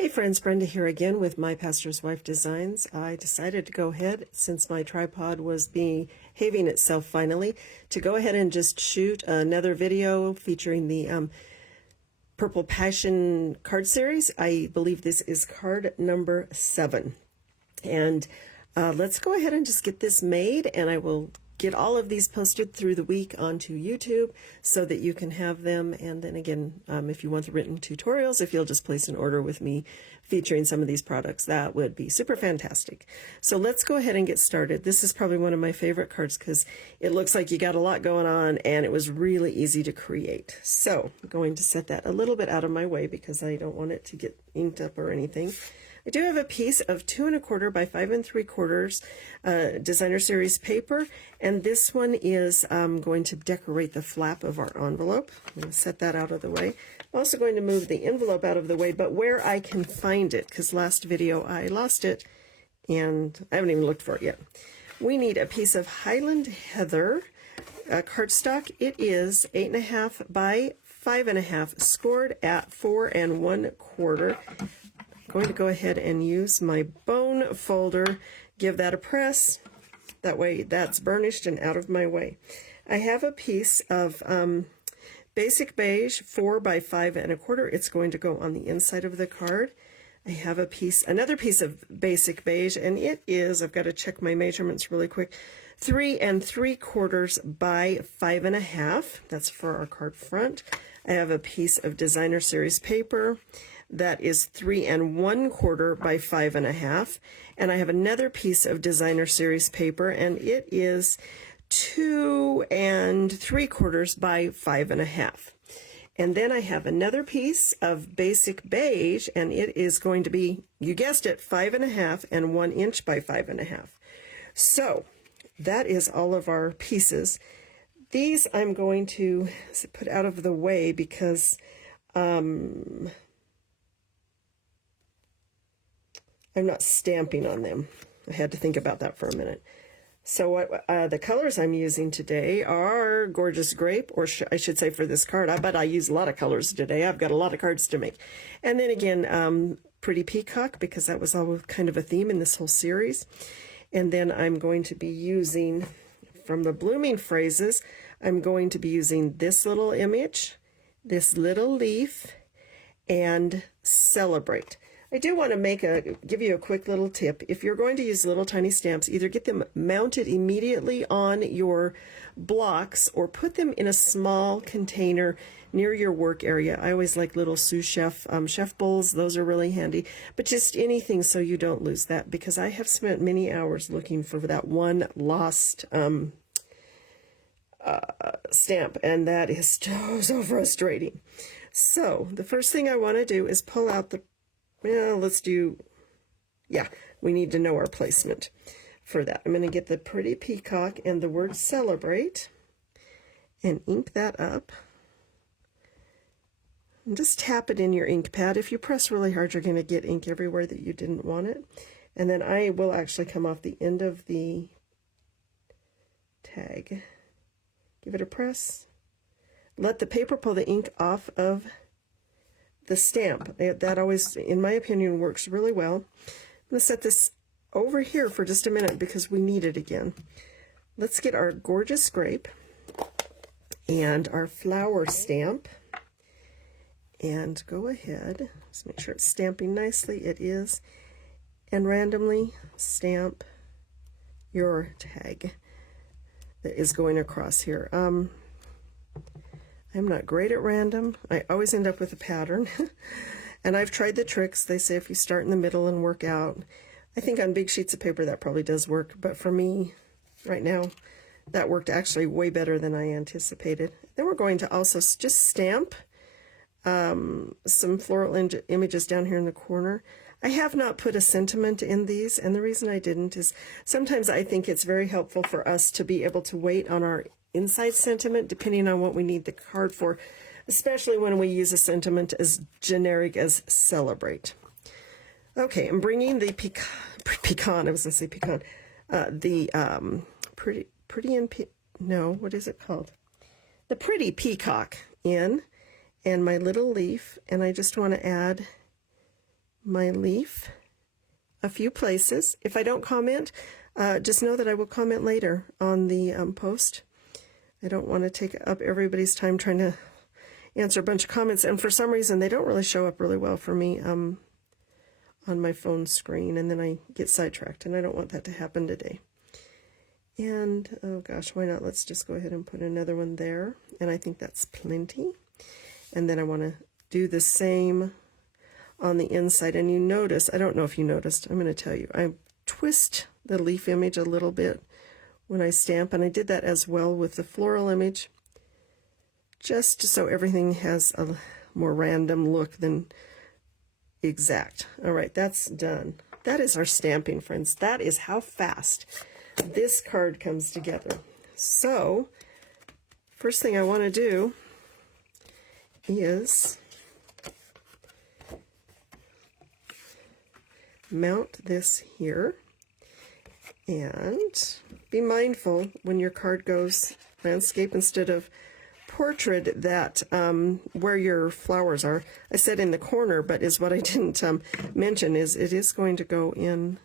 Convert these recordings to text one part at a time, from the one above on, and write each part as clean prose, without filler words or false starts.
Hey friends, Brenda here again with My Pastor's Wife Designs. I decided to go ahead, since my tripod was behaving itself finally, to go ahead and just shoot another video featuring the Purple Passion card series. I believe this is card number 7. And let's go ahead and just get this made, and I will get all of these posted through the week onto YouTube so that you can have them. And then again, if you want the written tutorials, if you'll just place an order with me featuring some of these products, that would be super fantastic. So let's go ahead and get started. This is probably one of my favorite cards because it looks like you got a lot going on and it was really easy to create. So I'm going to set that a little bit out of my way because I don't want it to get inked up or anything. I do have a piece of 2 1/4 by 5 3/4 designer series paper, and this one is going to decorate the flap of our envelope. I'm going to set that out of the way. I'm also going to move the envelope out of the way, but where I can find it, because last video I lost it and I haven't even looked for it yet. We need a piece of Highland Heather cardstock. It is 8 1/2 by 5 1/2, scored at 4 1/4. Going to go ahead and use my bone folder, give that a press. That way that's burnished and out of my way. I have a piece of Basic Beige 4 by 5 1/4. It's going to go on the inside of the card. I have another piece of Basic Beige, and it is, I've got to check my measurements really quick, 3 3/4 by 5 1/2. That's for our card front. I have a piece of Designer Series paper that is 3 1/4 by 5 1/2, and I have another piece of Designer Series paper, and it is 2 3/4 by 5 1/2. And then I have another piece of Basic Beige, and it is going to be, you guessed it, 5 1/2 and 1 inch by 5 1/2. So that is all of our pieces. These I'm going to put out of the way because I'm not stamping on them. I had to think about that for a minute. So the colors I'm using today are Gorgeous Grape, or I should say for this card. I bet I use a lot of colors today. I've got a lot of cards to make. And then again, Pretty Peacock, because that was all kind of a theme in this whole series. And then I'm going to be using, from the Blooming Phrases, I'm going to be using this little image, this little leaf, and Celebrate. I do want to give you a quick little tip. If you're going to use little tiny stamps, either get them mounted immediately on your blocks or put them in a small container near your work area. I always like little sous chef chef bowls. Those are really handy. But just anything so you don't lose that, because I have spent many hours looking for that one lost stamp, and that is so frustrating. So the first thing I want to do is pull out the, we need to know our placement for that. I'm going to get the Pretty Peacock and the word Celebrate and ink that up. And just tap it in your ink pad. If you press really hard, you're going to get ink everywhere that you didn't want it. And then I will actually come off the end of the tag. Give it a press. Let the paper pull the ink off of the stamp. That always, in my opinion, works really well. I'm going to set this over here for just a minute because we need it again. Let's get our Gorgeous Grape and our flower stamp, and go ahead, let's make sure it's stamping nicely. It is. And randomly stamp your tag that is going across here. I'm not great at random. I always end up with a pattern. And I've tried the tricks. They say if you start in the middle and work out. I think on big sheets of paper that probably does work. But for me, right now, that worked actually way better than I anticipated. Then we're going to also just stamp some floral images down here in the corner. I have not put a sentiment in these, and the reason I didn't is sometimes I think it's very helpful for us to be able to wait on our inside sentiment depending on what we need the card for, especially when we use a sentiment as generic as Celebrate. Okay, I'm bringing the pecan, I was going to say pecan, what is it called? The Pretty Peacock in, and my little leaf, and I just want to add my leaf a few places. If I don't comment, just know that I will comment later on the post. I don't want to take up everybody's time trying to answer a bunch of comments, and for some reason they don't really show up really well for me on my phone screen, and then I get sidetracked, and I don't want that to happen today. And oh gosh, why not? Let's just go ahead and put another one there, and I think that's plenty. And then I want to do the same on the inside. And you notice, I don't know if you noticed, I'm going to tell you, I twist the leaf image a little bit when I stamp, and I did that as well with the floral image, just so everything has a more random look than exact. All right, that's done. That is our stamping, friends. That is how fast this card comes together. So, first thing I want to do is mount this here, and be mindful when your card goes landscape instead of portrait that where your flowers are. I said in the corner, but is what I didn't mention is it is going to go in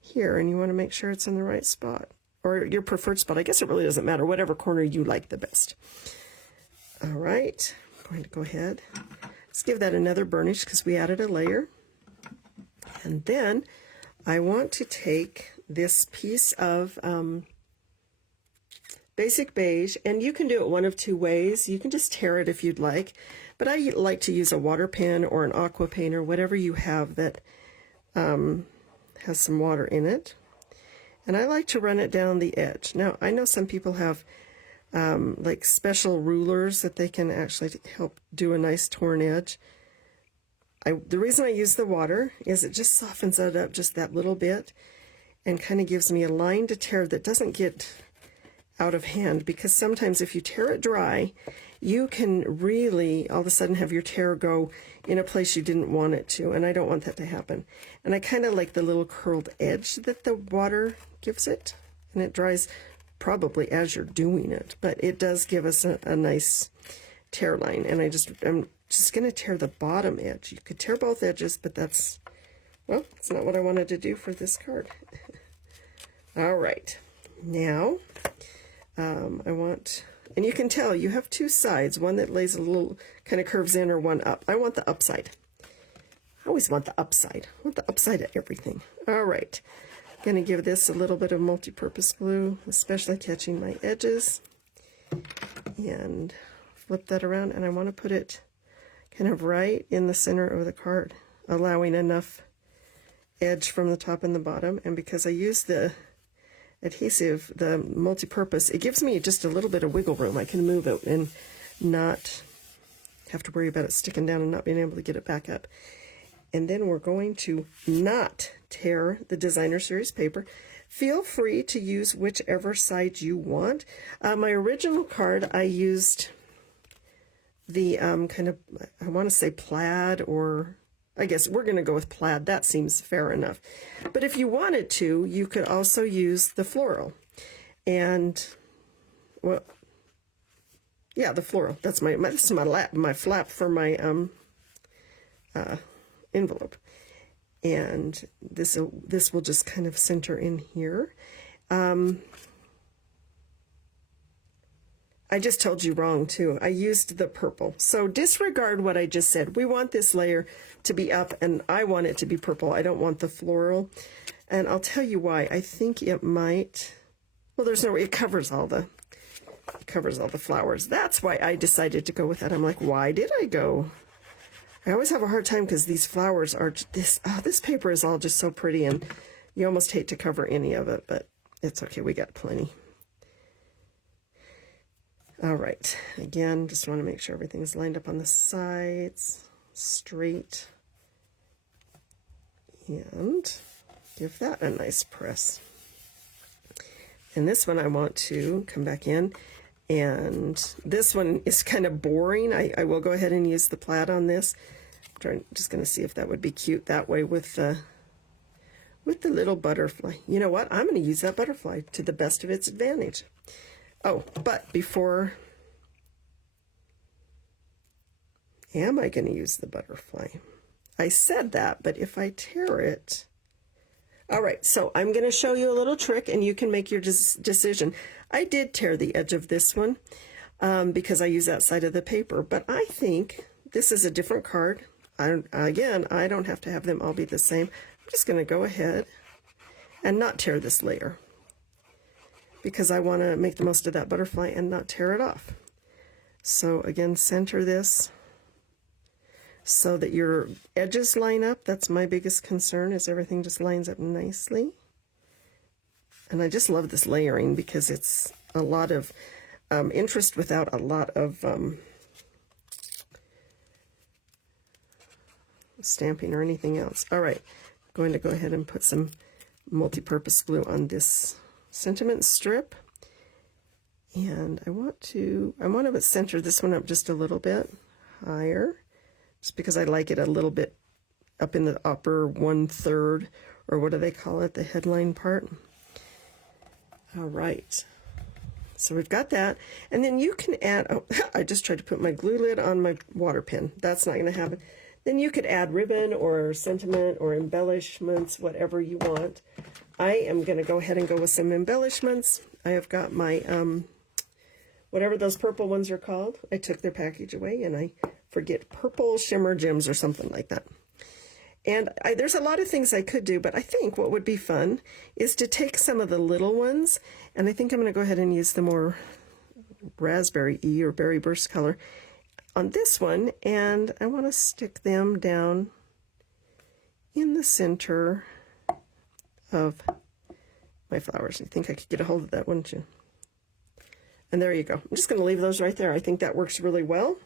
here, and you want to make sure it's in the right spot, or your preferred spot. I guess it really doesn't matter, whatever corner you like the best. All right, I'm going to go ahead. Let's give that another burnish because we added a layer. And then I want to take this piece of Basic Beige, and you can do it one of two ways. You can just tear it if you'd like, but I like to use a water pen or an aqua paint or whatever you have that has some water in it. And I like to run it down the edge. Now, I know some people have like special rulers that they can actually help do a nice torn edge. The reason I use the water is it just softens it up just that little bit and kind of gives me a line to tear that doesn't get out of hand, because sometimes if you tear it dry, you can really all of a sudden have your tear go in a place you didn't want it to, and I don't want that to happen. And I kind of like the little curled edge that the water gives it, and it dries probably as you're doing it, but it does give us a nice tear line. And I'm just going to tear the bottom edge. You could tear both edges, but that's, well, it's not what I wanted to do for this card. All right, now I want, and you can tell you have two sides, one that lays a little, kind of curves in, or one up. I want the upside. I always want the upside. I want the upside of everything. All right, I'm going to give this a little bit of multi-purpose glue, especially catching my edges, and flip that around, and I want to put it kind of right in the center of the card, allowing enough edge from the top and the bottom. And because I use the adhesive, the multi-purpose, it gives me just a little bit of wiggle room. I can move it and not have to worry about it sticking down and not being able to get it back up. And then we're going to not tear the Designer Series paper. Feel free to use whichever side you want. My original card, I used the kind of, I want to say plaid, or I guess we're going to go with plaid. That seems fair enough. But if you wanted to, you could also use the floral. And, well, yeah, the floral. That's this is my flap for my envelope. And this will just kind of center in here. I just told you wrong too. I used the purple. So disregard what I just said. We want this layer to be up, and I want it to be purple. I don't want the floral. And I'll tell you why. I think it might, well, there's no way, it covers all the flowers. That's why I decided to go with that. I'm like, why did I go? I always have a hard time because these flowers are this paper is all just so pretty, and you almost hate to cover any of it, but it's okay. We got plenty. All right, again, just want to make sure everything is lined up on the sides, straight, and give that a nice press. And this one I want to come back in, and this one is kind of boring. I will go ahead and use the plaid on this. Just going to see if that would be cute that way with the little butterfly. You know what? I'm going to use that butterfly to the best of its advantage. Oh, but before, am I going to use the butterfly? I said that, but if I tear it, all right, so I'm going to show you a little trick and you can make your decision. I did tear the edge of this one because I use that side of the paper, but I think this is a different card. Again, I don't have to have them all be the same. I'm just going to go ahead and not tear this layer because I want to make the most of that butterfly and not tear it off. So again, center this so that your edges line up. That's my biggest concern, is everything just lines up nicely. And I just love this layering because it's a lot of interest without a lot of stamping or anything else. All right, I'm going to go ahead and put some multi-purpose glue on this sentiment strip. And I want to center this one up just a little bit higher, just because I like it a little bit up in the upper 1/3, or what do they call it, the headline part. All right, so we've got that. And then you can add, oh, I just tried to put my glue lid on my water pen. That's not going to happen. Then you could add ribbon or sentiment or embellishments, whatever you want. I am going to go ahead and go with some embellishments. I have got my, whatever those purple ones are called. I took their package away and I forget, purple shimmer gems or something like that. And there's a lot of things I could do, but I think what would be fun is to take some of the little ones, and I think I'm going to go ahead and use the more raspberry or berry burst color on this one, and I want to stick them down in the center of my flowers. I think I could get a hold of that, wouldn't you? And there you go. I'm just going to leave those right there. I think that works really well.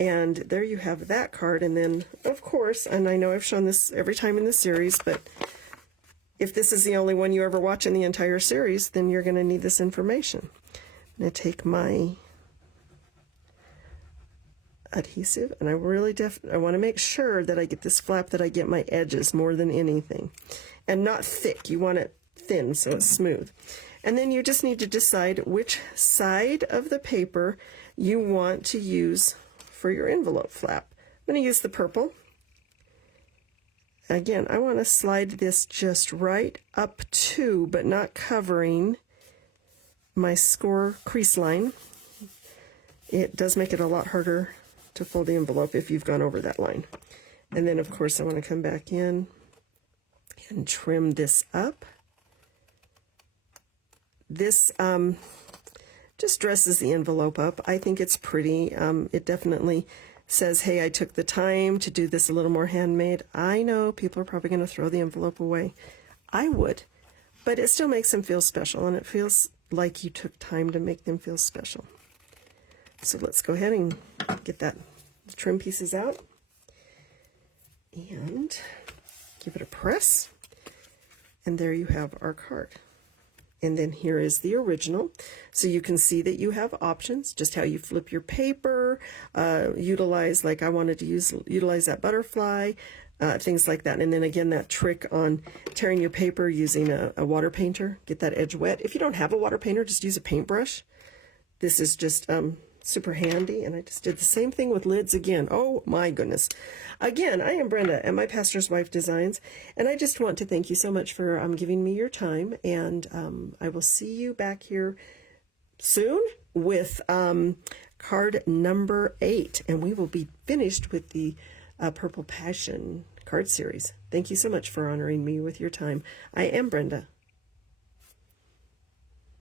And there you have that card. And then, of course, and I know I've shown this every time in the series, but if this is the only one you ever watch in the entire series, then you're going to need this information. I'm going to take my adhesive, and I really I want to make sure that I get this flap, that I get my edges more than anything. And not thick. You want it thin so it's smooth. And then you just need to decide which side of the paper you want to use for your envelope flap. I'm going to use the purple. Again, I want to slide this just right up to, but not covering, my score crease line. It does make it a lot harder to fold the envelope if you've gone over that line. And then, of course, I want to come back in and trim this up. This just dresses the envelope up. I think it's pretty. It definitely says, hey, I took the time to do this a little more handmade. I know people are probably going to throw the envelope away. I would, but it still makes them feel special, and it feels like you took time to make them feel special. So let's go ahead and get the trim pieces out and give it a press. And there you have our card. And then here is the original. So you can see that you have options, just how you flip your paper, utilize, like I wanted to utilize that butterfly, things like that. And then again, that trick on tearing your paper using a water painter, get that edge wet. If you don't have a water painter, just use a paintbrush. This is just super handy. And I just did the same thing with lids again. Oh my goodness. Again, I am Brenda at My Pastor's Wife Designs, and I just want to thank you so much for giving me your time, and I will see you back here soon with card number 8, and we will be finished with the Purple Passion card series. Thank you so much for honoring me with your time. I am Brenda.